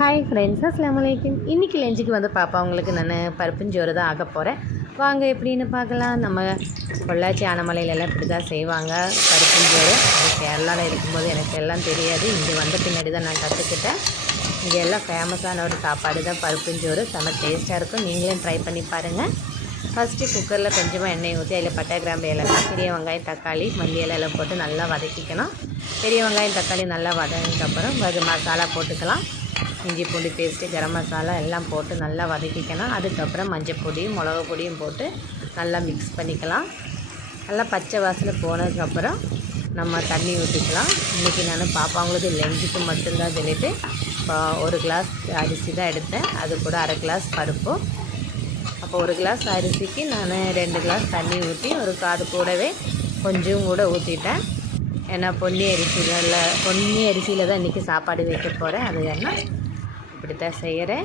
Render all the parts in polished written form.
Hi friends, அஸ்ஸலாமு அலைக்கும். இன்றைக்கி லஞ்சுக்கு வந்து பாப்பா உங்களுக்கு நான் பருப்புஞ்சோறு தான் ஆக போகிறேன். வாங்க எப்படின்னு பார்க்கலாம். நம்ம பொள்ளாச்சி ஆனமலையிலலாம் இப்படி தான் செய்வாங்க பருப்புஞ்சோறு. அது கேரளாவில் இருக்கும்போது எனக்கு எல்லாம் தெரியாது. இங்கே வந்த பின்னாடி தான் நான் கற்றுக்கிட்டேன். இங்கே எல்லாம் ஃபேமஸான ஒரு சாப்பாடு தான் பருப்புஞ்சோறு. செம்ம டேஸ்ட்டாக இருக்கும். நீங்களும் ட்ரை பண்ணி பாருங்கள். ஃபஸ்ட்டு குக்கரில் கொஞ்சமாக எண்ணெய் ஊற்றி அதில் பட்டை, கிராம்பு, ஏலக்காய், பெரிய வெங்காயம், தக்காளி, மல்லி இலையில் போட்டு நல்லா வதக்கிக்கணும். பெரிய வெங்காயம், தக்காளி நல்லா வதங்கினதுக்கப்புறம் மசாலா போட்டுக்கலாம். இஞ்சி பூண்டு பேஸ்ட்டு, கரம் மசாலா எல்லாம் போட்டு நல்லா வதக்கிக்கணும். அதுக்கப்புறம் மஞ்சள் பொடியும் மிளகு பொடியும் போட்டு நல்லா மிக்ஸ் பண்ணிக்கலாம். நல்லா பச்சை வாசனை போனதுக்கப்புறம் நம்ம தண்ணி ஊற்றிக்கலாம். இன்றைக்கி நான் பாப்பாங்களுக்கு லஞ்சுக்கு மட்டும்தான் சொல்லிவிட்டு ஒரு கிளாஸ் அரிசி தான் எடுத்தேன். அது கூட அரை கிளாஸ் பருப்பு. அப்போ ஒரு கிளாஸ் அரிசிக்கு நான் 2 கிளாஸ் தண்ணி ஊற்றி அது கூடவே கொஞ்சம் கூட ஊற்றிட்டேன். ஏன்னா பொன்னி அரிசியில் தான் இன்றைக்கி சாப்பாடு வைக்க போகிறேன். அது என்ன இப்படி தான் செய்கிறேன்.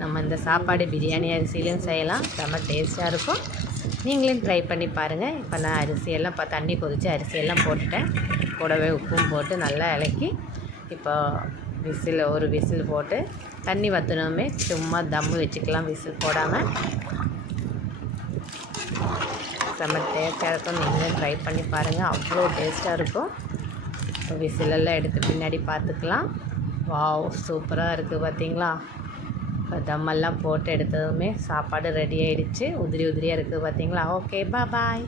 நம்ம இந்த சாப்பாடு பிரியாணி அரிசியிலும் செய்யலாம். செம்ம டேஸ்ட்டாக இருக்கும். நீங்களும் ட்ரை பண்ணி பாருங்கள். இப்போ நான் அரிசியெல்லாம் தண்ணி கொதித்து அரிசியெல்லாம் போட்டுட்டேன். கூடவே உப்பும் போட்டு நல்லா இலக்கி இப்போ ஒரு விசில் போட்டு தண்ணி வற்றணுமே சும்மா தம்மு வச்சுக்கலாம், விசில் போடாமல். செம்ம டேஸ்ட்டாக இருக்கும். நீங்களும் ட்ரை பண்ணி பாருங்கள். அவ்வளோ டேஸ்ட்டாக இருக்கும். விசிலெல்லாம் எடுத்து பின்னாடி பார்த்துக்கலாம். வாவ், சூப்பராக இருக்குது பார்த்தீங்களா. இப்போ தம்மெல்லாம் போட்டு எடுத்ததுமே சாப்பாடு ரெடி ஆகிடுச்சு. உதிரியாக இருக்குது பார்த்தீங்களா. ஓகே, பாய்.